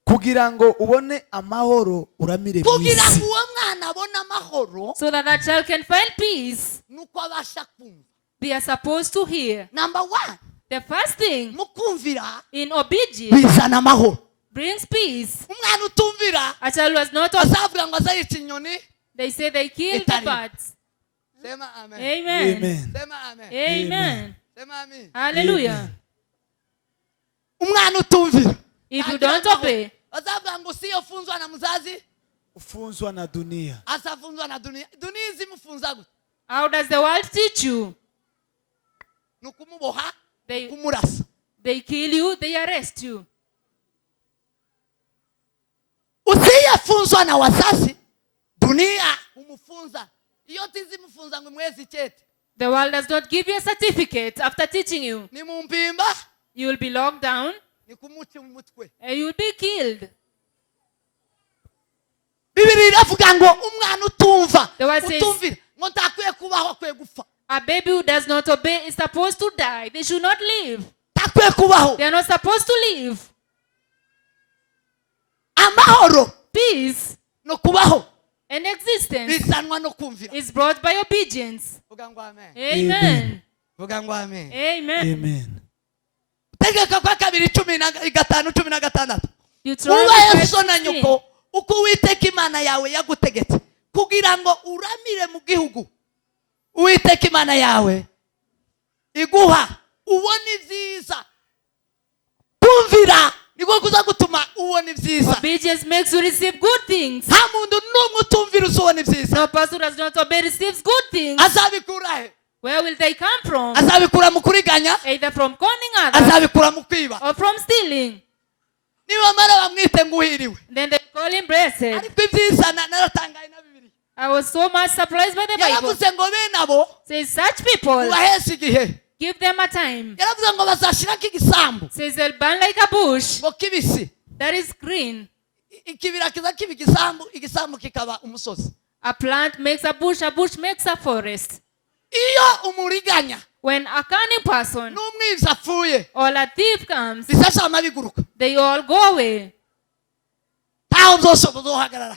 kugira ngo ubone amahoro uramire mu kugira isi. ngo uwo mwana abone amahoro So that a child can find peace, nuko abasha kumva they are supposed to hear. number 1 The first thing mu kumvira in obedience, bizana amahoro brings peace. umwana utumvira A child who has not obeyed, azavuga ngo azayica inyoni. they say they killed the Itari. birds. Sema amen. Amen. Amen. Sema amen. Amen. Sema amen. Hallelujah. umwana utumvira If you don't obey, azavuga ngo usiyofunzwa na mzazi Ufunzwa na dunia. asafunzwa na dunia. Dunia izimufunza gute? how does the world teach you? Ni ukumuboha, They kumurasa. kill you, they arrest you. Usiyefunzwa na wazazi, dunia umufunza. Iyo tizimufunza ngo mwezi cheti. The world does not give you a certificate after teaching you. Ni mumpimba, You will be locked down ni kumuti umutwe. and you will be killed. Bibiri iravuga ngo umwana utumva, The word says- utumvira, ngo ntakwiye kubaho, akwiye gupfa. A baby who does not obey is supposed to die. They should not live. Ntakwiye kubaho. They are not supposed to live. Amahoro Peace no kubaho and existence bizanwa no kumvira. is brought by obedience. Vuga ngo amen. Amen. Vuga ngo amen. Amen. Amen. Tegeka kwa 2:5-16. Deuteronomy Ubahe so na 5:16. nyoko uko Uwiteka Imana yawe yagutegetse kugira ngo uramire mu gihugu Uwiteka Imana yawe iguha ubona ibyiza. Kumvira niko kuza gutuma ubona ibyiza. Obedience makes you receive good things. Nta muntu n'umwe utumvira uzobona ibyiza. No person who does not obey receives good things. Azabikura he? Where will they come from? Azabikura mu kuriganya, Either from conning others azabikura mu kwiba. or from stealing. Niba mara bamwite nguhiriwe. Then they call him blessed. Ariko ibyiza naratangaye na Bibiliya. I was so much surprised by the Bible. Yaravuze ngo bene abo Says such people, ubaheshe igihe. give them a time. Yaravuze ngo bazashirako igisambu Says they'll burn like a bush ngo kibisi. that is green. Ikibira kiza kiba igisambu, igisambu kikaba umusozi. A plant makes a bush makes a forest. Iyo umuriganya When a cunning person n'umwiza apfuye or a thief comes, bisashama biguruka. they all go away. Ntaho uzohagarara,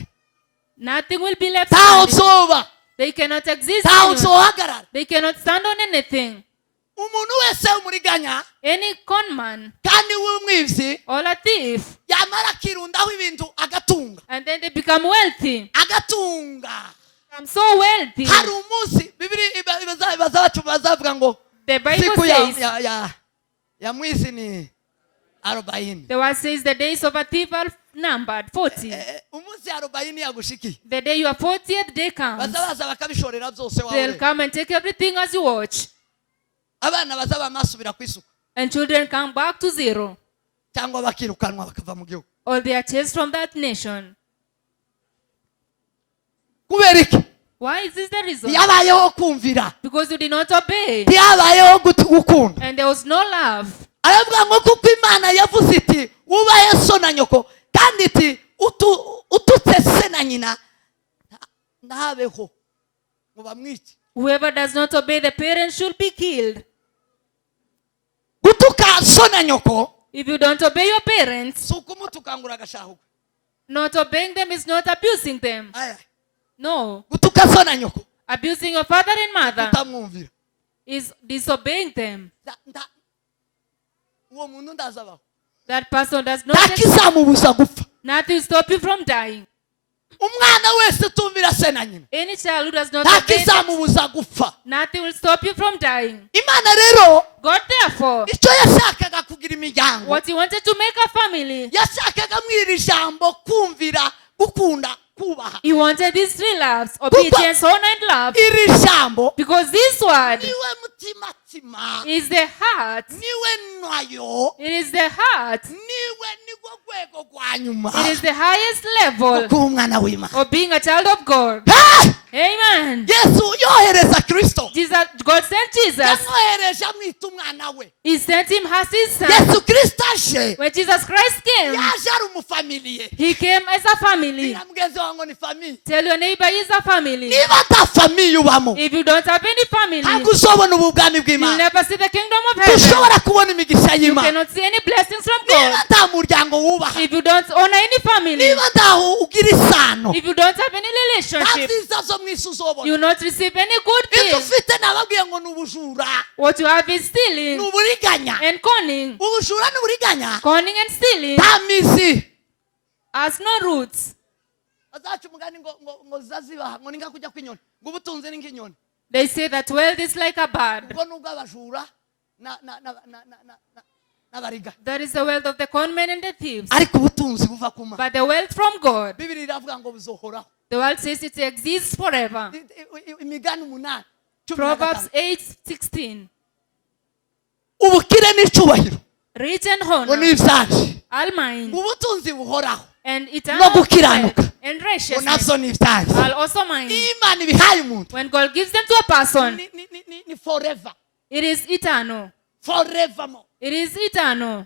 Nothing will be left ntaho standing. uzoba, They cannot exist ntaho anymore. uzohagarara. They cannot stand on anything. Umuntu wese umuriganya Any con man kandi w'umwivyi or a thief, yamara akirundaho ibintu agatunga, and then they become wealthy. agatunga. I'm so wealthy. Hari umunsi Bibiri bazacu bazavuga ngo The Bible siku says, ya mwizi ni 40. the word says the days of a thief are numbered, 40. Umunsi 40 yagushikiye The day you are 40th day comes. bazabaza bakabishorera byose They'll wawe. come and take everything as you watch. Abana bazaba masubira kwisuka And children come back to zero. cyangwa bakirukanwa bakava mu gihugu. Or they are chased from that nation. Kubera iki? Why is this the reason? Yabayeho kumvira, Because you did not obey. yabayeho gukunda. And there was no love. Aravuga ngo kuko Imana yavuze iti wubahe so na nyoko kandi iti ututse se na nyina ntabeho ngo bamwice. Whoever does not obey the parents should be killed. Gutuka so na nyoko If you don't obey your parents, si ukumutukangura agashahuka. not obeying them is not abusing them. Aya, No. gutuka so na nyoko Abusing your father and mother utamwumvira. is disobeying them. Uwo muntu ndazabaho. That person does not. Ntakizamubuza gupfa. Nothing will stop you from dying. Umwana wese utumvira se na nyina Any child who does not obey them, ntakizamubuza gupfa. nothing will stop you from dying. Imana rero God therefore, icyo yashakaga kugira imiryango, what he wanted to make a family, yashakaga mwiri jambo kumvira, gukunda, kubaha. he wanted these three loves: obedience, honor, and love. Iri jambo Because this word niwe mutimatima, is the heart. niwe nwayo, It is the heart. niwe nigwo rwego rwa nyuma It is the highest level kuba umwana w'Imana. of being a child of God. Ah! Amen. Yesu yohereza Kristo, God sent Jesus. yamwohereje amwita umwana we. He sent him as his son. Yesu Kristo aje When Jesus Christ came, yaje ari umufamiliye. he came as a family. Bwira mugenzi wawe ngo ni famiye. Tell your neighbor he's a family. Niba ata famiye ubamo If you don't have any family, ntabwo uzobona ubu bwami you'll bw'Imana. never see the kingdom of heaven. Dushobora kubona imigisha You y'Imana cannot see any blessings from niba God. nta muryango wubaha, If you don't honor any family, niba ntaho ugira isano, if you don't have any nta relationship, byiza zo mu isi uzobona. you will not receive any good Ibyo things. ufite nababwiye ngo ni ubujura, What you have is ni stealing uburiganya. and conning. Ubujura n'uburiganya Conning and stealing nta mizi, has no roots. azaca umugani ngo zazibaha ngo ninga kujya kwinyoni ngo ubutunzi ni nk'inyoni. They say that wealth is like a bird. ubwo nubwo abajura n'abariga. That is the wealth of the conmen and the thieves. ariko ubutunzi buva ku Mana. But the wealth from God, Bibiri iravuga ngo buzohoraho. the world says it exists forever. Imigani 8. Proverbs 8:16. ubukire n'icyubahiro Rich and ngo honor, ni ibyaje. all mine, ubutunzi buhoraho and no eternal gukiranuka wealth and ngo righteousness, nazo ni ibyaje. all also mine. iyo Imana ibihaye umuntu When God gives them to a person, ni forever. it is eternal. forevermore. It is eternal.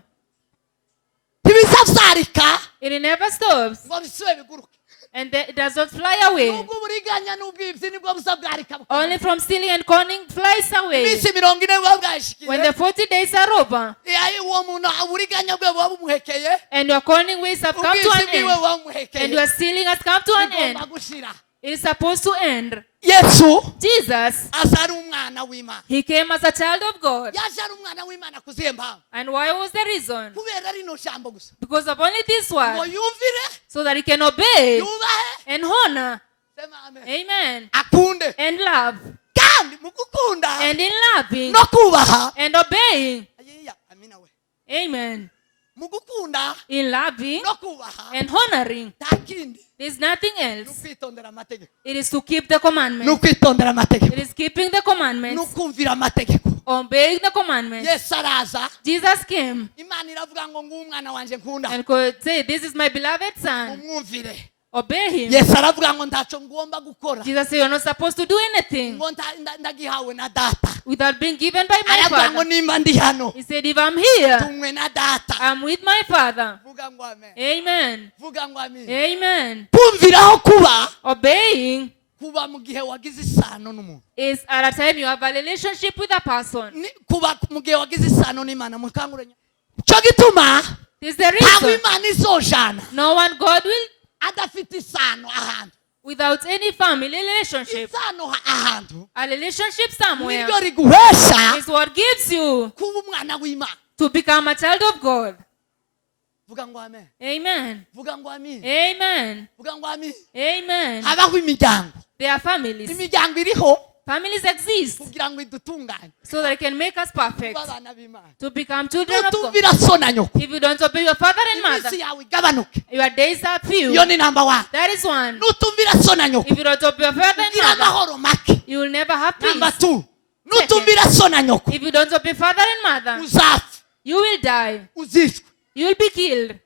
ntibizazarika It never stops, ngo bisube biguruke. and it does not fly away. nubwo uburiganya n'ubwibyi nibwo buzabwarika. Only from stealing and conning flies away. iminsi 40 buba When bwashikiye. the 40 days are over, uwo muntu uburiganya bwe buba bumuhekeye. and your conning ways have come to ubwibyi an bwiwe end, buba and bumuhekeye. your stealing has come to an end, bigomba gushira. it is supposed to end. yesu Jesus, aza ari umwana w'Imana. he came as a child of God. yaje ari umwana w'Imana kuziye mpamvu. And why was the reason? kubera rino jambo gusa. Because of only this ngo word, yumvire, so that he can obey yubahe, and honor, sema amen, amen, akunde. and love. kandi mu gukunda And in loving no kubaha. and obeying, Ayiya, amina we. amen, mu gukunda in loving no kubaha and honoring, nta kindi there's nothing ni else. ukwitondera amategeko. It is to keep the ni commandments. ukwitondera amategeko. It is keeping the ni commandments, ukumvira amategeko. obeying the commandments. yesu araza, Jesus came Imana iravuga ngo nguwo umwana wanje nkunda, and could say, this is my beloved son. umwumvire. Obey him. yesu aravuga ngo ntacyo ngomba gukora Jesus said, you're not supposed to do anything ngo ndagihawe na data. without being given by my aravuga ngo father. nimba ndi hano He said, if I'm here, tumwe na data. I'm with my father. vuga ngo amen, Amen. vuga ngo amen. Amen. kumviraho kuba Obeying kuba mu gihe wagize isano n'umuntu. is at a time you have a relationship with a person. kuba mu gihe wagize isano n'Imana mukanguranya. cyo gituma This is the ntabwo reason Imana izojana no one God will adafite isano ahantu. without any family relationship. isano ahantu A relationship somewhere niryo riguhesha is what gives you kuba umwana w'Imana. to become a child of God. vuga ngo amen, Amen. vuga ngo amen, Amen. vuga ngo amen. Amen. habaho imiryango. There are families. imiryango iriho Families exist kugira ngo idutunganye so that it can make us perfect, kuba abana b'Imana. to become children of God. nutumvira so na nyoko If you don't obey your father and mother, iminsi yawe igabanuke. your days are few. iyo ni namba 1. That is one. nutumvira so na nyoko If you don't obey your father and ugira mother, amahoro make. you will never have namba peace. 2, nutumvira so na nyoko If you don't obey father and mother, uzapfa, you will die. uzicwa. You will be killed.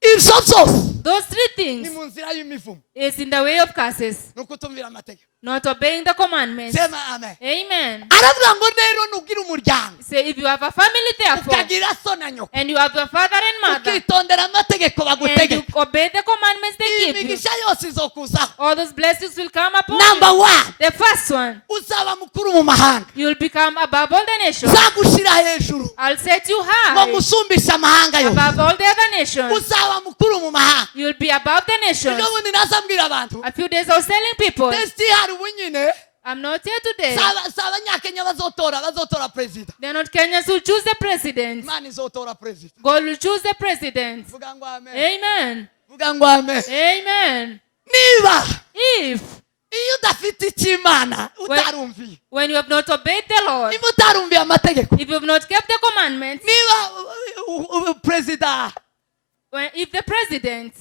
ibyo byose Those three ni things mu nzira y'imivumo. is in the way of curses, ni ukutumvira amategeko. not obeying the commandments. sema amen. Amen. aravuga ngo rero nugira umuryango Say, if you have a family, therefore, ukagira so na nyoko and you have your father and mother, ukitondera amategeko and you bagutegeka, obey the commandments they give you, imigisha yose izokuzaho. all those blessings will come upon namba you. 1, The first one, uzaba mukuru mu mahanga, you will become above all the nations. nzagushyira hejuru I'll set you ngo high ngusumbishe amahanga yose. above all the other nations. uzaba mukuru mu mahanga. You will be above the nations. ejo bundi nazambwira abantu A few days I was telling people, testi hari ubu nyine I'm not here today. si abanyakenya bazotora perezida. They're not Kenyans who choose the president. imana izotora perezida. God will choose the president. vuga ngo amen, Amen. vuga ngo amen. Amen. niba If, iyo udafite icy'Imana utarumviye, when you have not obeyed the Lord, niba utarumviye amategeko, if you have not kept the commandments, niba perezida if the president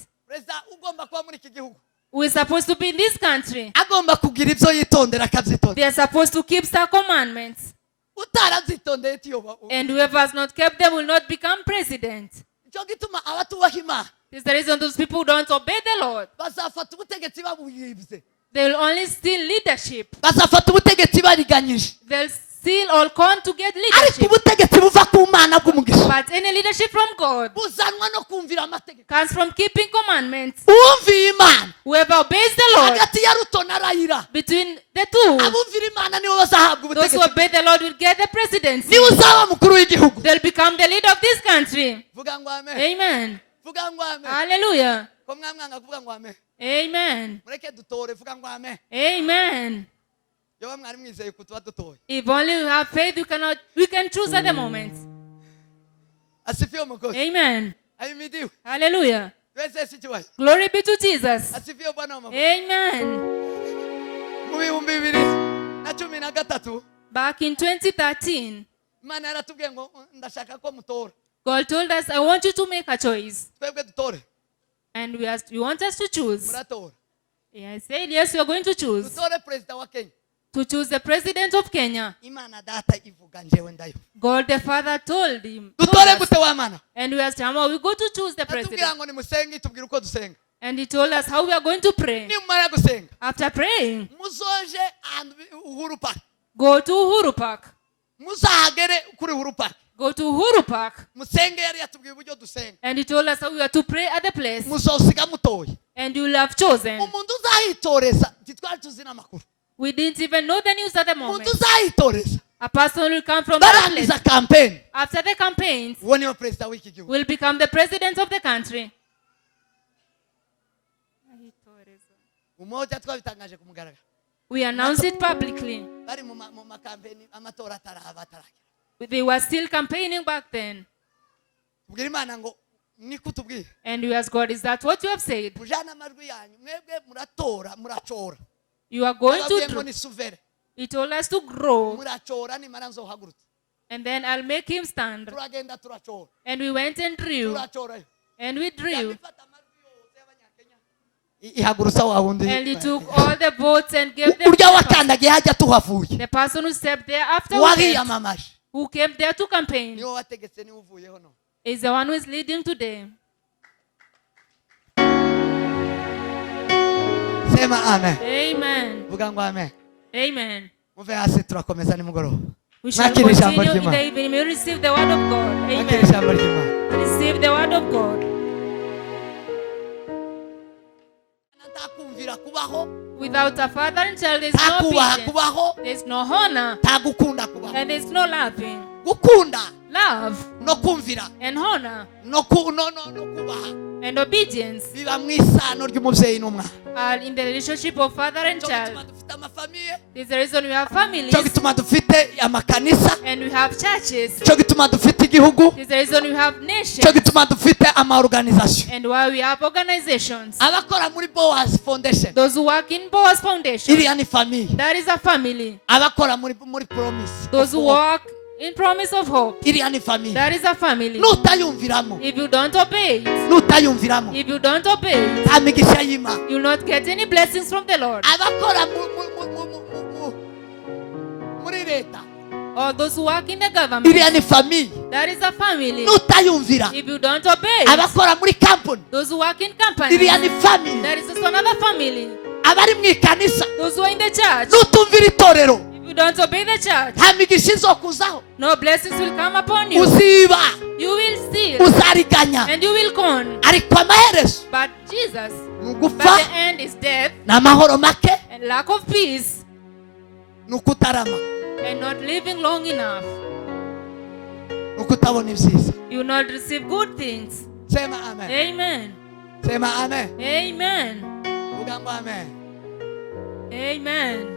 ugomba kuba muri iki gihugu who is supposed to be in this country, agomba kugira ibyo yitondera akabyitondera. they are supposed to keep some commandments. utarabyitondeye tiyoba. And whoever has not kept them will not become president. icyo gituma abatubaha Imana This is the reason those people who don't obey the Lord, bazafata ubutegetsi babuyibye, they will only steal leadership. bazafata ubutegetsi bariganyije. They'll steal or con to get ariko leadership. ubutegetsi buva ku Mana bw'umugisha But any leadership from God buzanwa no kumvira amategeko. comes from keeping commandments. uwumviye Imana Whoever obeys the Lord, hagati ya Ruto na Rayira, between the two, abumvira Imana nibo bazahabwa those who ubutegetsi, obey the Lord will get the presidency. niwe uzaba mukuru w'igihugu. They'll become the leader of this country. vuga ngo amen, Amen. vuga ngo amen. Hallelujah. ko mwamwanga kuvuga ngo amen, Amen. mureke dutore. vuga ngo amen. Amen. yoba mwari mwizeye ko tuba dutoye. If only you have faith, we can choose at the moment. asifiwe mukozi. Amen. ahimidiwe. Hallelujah. twese sikiwaye Glory be to Jesus. asifiwe Bwana wa mabwana. Amen. Mu bihumbi 2013 Back in 2013, Imana yaratubwiye ngo ndashaka ko mutora God told us, I want you to make a choice. twebwe dutore And we want us to choose. muratora Yeah, I said, yes, you are going to choose. dutore president wa Kenya. To choose the president of Kenya. Imana data ivuga njewe ndayo God the Father told him. dutore gute wa mana And we asked him, well, we go to choose the president. atubwira ngo nimusenge tubwira uko dusenga And he told us how we are going to pray. nimumara gusenga After praying, muzoje ahantu Uhuru Park go to Uhuru Park. muzahagere kuri Uhuru Park Go to Uhuru Park. musenge yari yatubwiye uburyo dusenga And he told us how we are to pray at the place. muzosiga mutoye And you will have chosen. umuntu uzahitoreza ntitwari tuzi n'amakuru We didn't even know the news at the umuntu moment. uzahitoreza A person will come from that place. barangiza campaign After the campaigns, uwo niwe perezida w'iki gihugu will become the president of the country. umoja twabitangaje ku mugaragaro We announced it publicly. bari mu makampeni amatora atarahaba. They were still campaigning back then. ubwira Imana ngo niko tubwira And we asked God, is that what you have said? mujana amajwi yanyu mwebwe muratora muracora You are going ababwiye to ngo do. ni suvere He told us to grow. muracora nimara nzohagurutse And then I'll make him stand. turagenda turacora And we went and drew. turacorayo And we drew. yabifata amajwi yose y'abanyakenya ihagurutsa wa wundi And he took all the votes and gave them to urya the person. wakandagiye hajya tuhavuye The person who stepped there afterwards, wariyamamaje who came there to campaign, niwe wategetse niwe uvuyeho no is the one who is leading today. sema amen Amen. vuga ngo amen Amen. muve hasi turakomeza nimugoroba We shall Mwakire ijambo continue in ry'Imana. the evening. We receive the word of God. mwakire Amen. ijambo ry'Imana Receive the word of God. ntakumvira kubaho Without a father and child, there is no ntakubaha obedience. kubaho There is no honor. ntagukunda kubaho And there is no loving. gukunda Love no kumvira and honor no kubaha and obedience biba mu isano ry'umubyeyi n'umwana are in the relationship of father and cyo child. gituma dufite amafamiye This is the reason we have families cyo gituma dufite amakanisa and we have churches. cyo gituma dufite igihugu This is the reason we have cyo nations gituma dufite amaorganization and why we have organizations. abakora muri Boaz Foundation Those who work in Boaz Foundation, iriya ni famiye that is a family. abakora muri Promise Those who work in Promise of Hope, iriya ni famiye that is a family. nutayumviramo If you don't obey it, nutayumviramo if you don't obey it, nta migisha y'Imana you'll not get any blessings from the Lord. abakora muri leta Or those who work in the government, iriya ni famiye that is a family. nutayumvira If you don't obey it, abakora muri company those who work in companies, iriya ni family that is also another family. abari mu ikanisa Those who are in the church, nutumvira itorero if you don't obey the church, nta migisha izokuzaho no blessings will come upon you. uziba You will steal uzariganya and you will con. ariko amaherezo But Jesus, ni but ugupfa the end is death n'amahoro make and lack of peace ni ukutarama and not living long enough. ni ukutabona ibyiza You will not receive good things. sema amen Amen. sema amen Amen. vuga ngo amen Amen.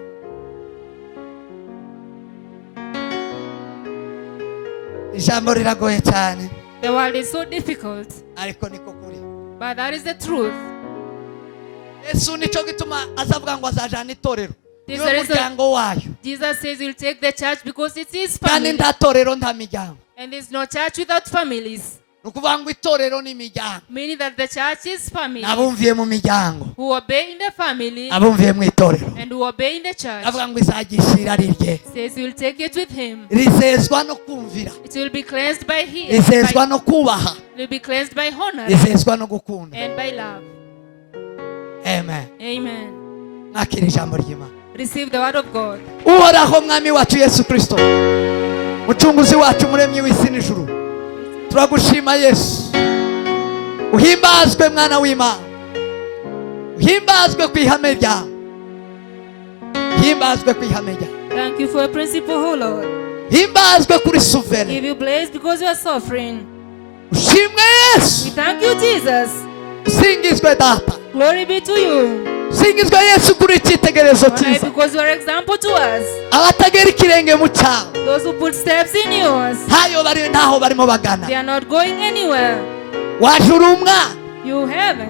ijambo riragoye cyane The world is so difficult, ariko niko kuri but that is the truth. yesu nicyo gituma azavuga ngo azajana itorero This niwe is the- muryango wayo Jesus says he'll take the church because it's his kandi family. nta torero nta miryango And there's no church without families. ni ukuvuga ngo itorero ni imiryango Meaning that the church is family. abumviye mu miryango Who obey in the family abumviye mu itorero and who obey in the church. avuga ngo izagishira rirye Says he will take it with him. rizezwa no kumvira It will be cleansed by him. rizezwa no kubaha It will be cleansed by honor rizezwa no gukunda and by love. amen Amen. mwakira ijambo ry'Imana Receive the word of God. uhoraho mwami wacu yesu kristo mucunguzi wacu muremyi w'isi n'ijuru turagushima yesu uhimbazwe mwana w'Imana uhimbazwe ku ihame ryawe uhimbazwe ku ihame ryawe Thank you for your principle, oh Lord. uhimbazwe kuri suvere Give you praise because you are suffering. ushimwe yesu We thank you, Jesus. usingizwe data Glory be to you. usingizwe yesu kuri icyitegererezo Honor cyiza because you are example to us. abatagera ikirenge mu cyawe Those who put steps in yours, ntaho barimo bagana they are not going anywhere. waje uri umwana You you heaven.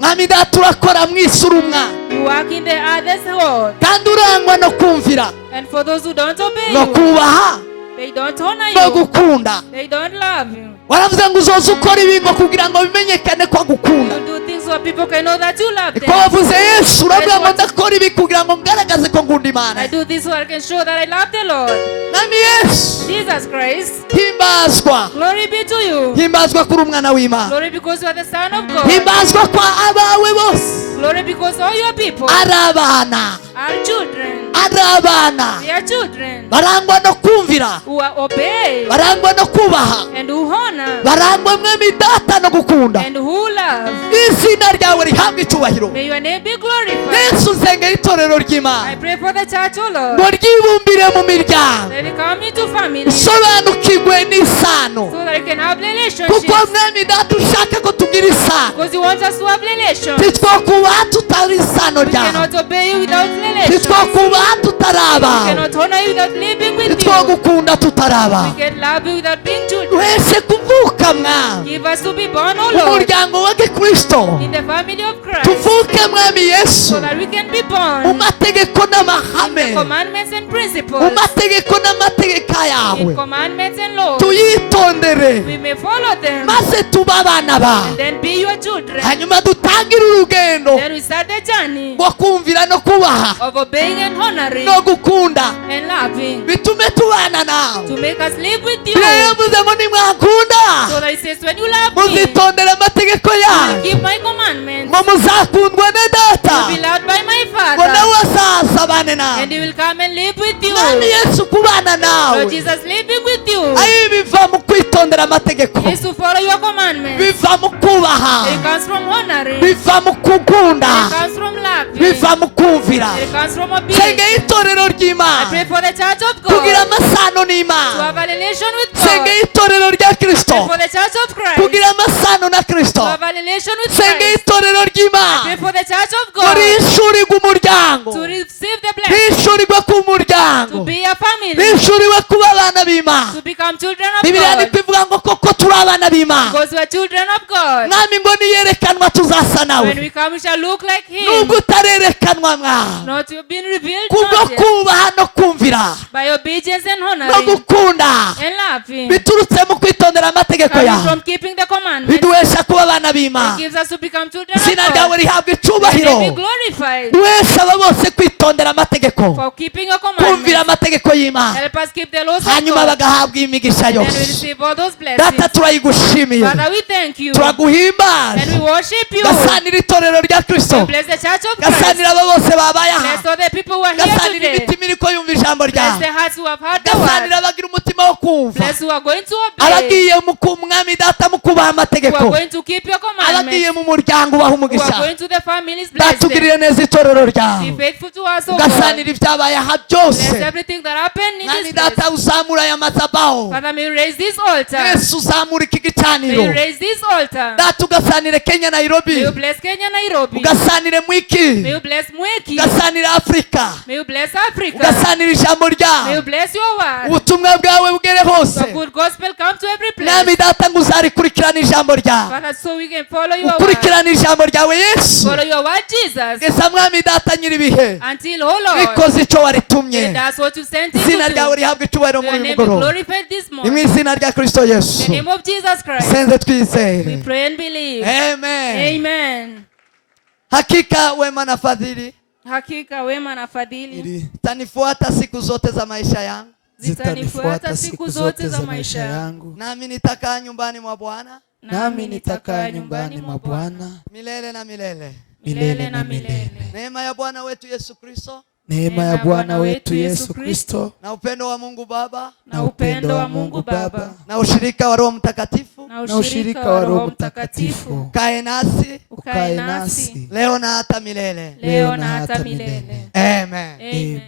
mwami data urakora mu isi uri umwana You work in the other's world. kandi urangwa no kumvira And for those who don't obey no you, kubaha they don't honor no you. gukunda. They don't love you. waravuze ngo uzoza ukora ibingo kugira ngo bimenyekane ko agukunda. You do things so people can know that you love niko them. wavuze Yesu uravuga ngo ndakora ibi kugira ngo ngaragaze ko ngunda Imana. I do this so I can show that I love the Lord. nami Yesu Jesus Christ, himbazwa glory be to you. himbazwa kuri umwana w'Imana. Glory because you are the Son of God. himbazwa kwa abawe bose Glory because all your people ari abana are children. ari abana They are children barangwa no kumvira who are obey barangwa no kubaha and who honor barangwa mwami data no gukunda. and who love. izina ryawe rihabwe icyubahiro. May your name be glorified. Yesu nsengera itorero ry'Imana I pray for the church, O ngo Lord, ryibumbire mu miryango that they come into family so usobanukirwe n'isano that they can have kuko relationships. mwami data ushaka ko tugira isano. Because you want us to have relations. ntitwakubaha tutari isano We ryawe cannot obey you without relations. We ntitwakubaha tutari abawe cannot honor you without living with you. ntitwagukunda tutari We abawe. can love you without being children. wese kuvuka mwami Give us to be born, O mu Lord, muryango wa gikristo in the family of Christ, tuvuke mwami Yesu so that we can be mu born mategeko in n'amahame the commandments and mu principles, mategeko n'amategeko in yawe commandments and laws. tuyitondere We may follow them maze tuba abana bawe and then be your children. hanyuma dutangire urugendo Then we start the journey rwo kumvira no kubaha of obeying and honoring no gukunda and loving bitume tubana nawe. to make us live with you. Bibiliya yavuze ngo nimwankunda So that it says, when you love me, muzitondera amategeko yawe keep my commandments. ngo muzakundwe na data Be loved by my ngo nawe Father, azasabane nawe. and he will come and live with you. mwami Yesu kubana nawe Lord Jesus, living with you ayi biva mu kwitondera amategeko is to follow your commandments. biva mu kubaha It comes from honoring. biva mu kugunda It comes from loving. biva mu kumvira. It comes from sengera obedience. itorero I ry'Imana pray for the church of kugira God amasano to n'Imana. have a relation with God. sengera itorero rya And Kristo for the church of Christ kugira amasano na to Kristo. have a relation with sengera Christ. itorero Pray ry'Imana for the church of ngo God rishurirwe umuryango to receive the blessing, rishurirwe ku to muryango be a family, rishurirwe kuba abana b'Imana. to become children of Bibiliya God. niko ivuga ngo koko turi abana b'Imana. Because we are children of God. mwami ngo niyerekanwa tuzasa When nawe we come, we shall look like Him. nubwo utarerekanwa mwami Not to be revealed kubwo not yet, kubaha no kumvira by obedience and no honoring gukunda and loving. biturutse mu kwitondera amategeko Coming yawe from keeping the commandments, biduhesha kuba abana it b'Imana. gives us to become children of izina ryawe God. rihabwa May icubahiro. they be glorified duhesha aba bose kwitondera amategeko for keeping your kumvira commandments. amategeko y'Imana Help us keep the laws of hanyuma God. bagahabwa imigisha Then we yose. receive all those data blessings. turayigushimiye Father, we thank you and turaguhimbaza we worship you. gasanira itorero rya Kristo Bless the church of Christ. gasanira aba bose babaye aha Bless all the people who are here gasanira today. imitima iriko yumva ijambo Bless ryawe the hearts who have heard the word. gasanira abagira umutima wo kumva Bless who are going to obey. abagiye mu mwami data mu kubaha Who are amategeko going to keep your abagiye commandments. mu muryango ubaha Who are umugisha going to the families. Bless them. datugirire neza itorero Be ryawe faithful to us, O God. gasanira ibyabaye aha Bless byose everything that happened in mwami this place. data uzamura aya mazabaho Father, may you raise this altar. yesu uzamura iki May you gicaniro raise this altar. data ugasanire Kenya May Nairobi you bless Kenya, Nairobi. ugasanire May mwiki you bless Mweki. ugasanire Afrika May you bless Africa. ugasanire ijambo May you ryawe bless your word. ubutumwa bwawe bugere hose The good gospel come to every mwami place. data ngo uzarikurikirana ijambo ryawe Father, so we can follow your word. ukurikirana ijambo ryawe Yesu Follow your word, Jesus. geza mwami data nyiribihe Until, oh Lord, bikoze icyo waritumye that's what you sent it izina to ryawe do. rihabwa icyubahiro Your muri name uyu be mugoroba glorified this ni mu morning. izina rya Kristo In the Yesu name of Jesus Christ, senze we twizeye pray and believe. amen. Amen. Hakika wema na fadhili Hakika wema na fadhili ili tanifuata siku zote za maisha yangu, zitanifuata siku zote za maisha yangu, nami nitakaa nyumbani mwa Bwana nami nitakaa nyumbani mwa Bwana milele na milele. milele na milele. Neema ya Bwana wetu Yesu Kristo neema ya Bwana wetu Yesu Kristo na upendo wa Mungu Baba Na upendo wa Mungu Baba na ushirika wa Roho Mtakatifu na ushirika wa Roho Mtakatifu kae nasi ukae nasi leo na hata milele. leo na hata milele. Amen. Amen.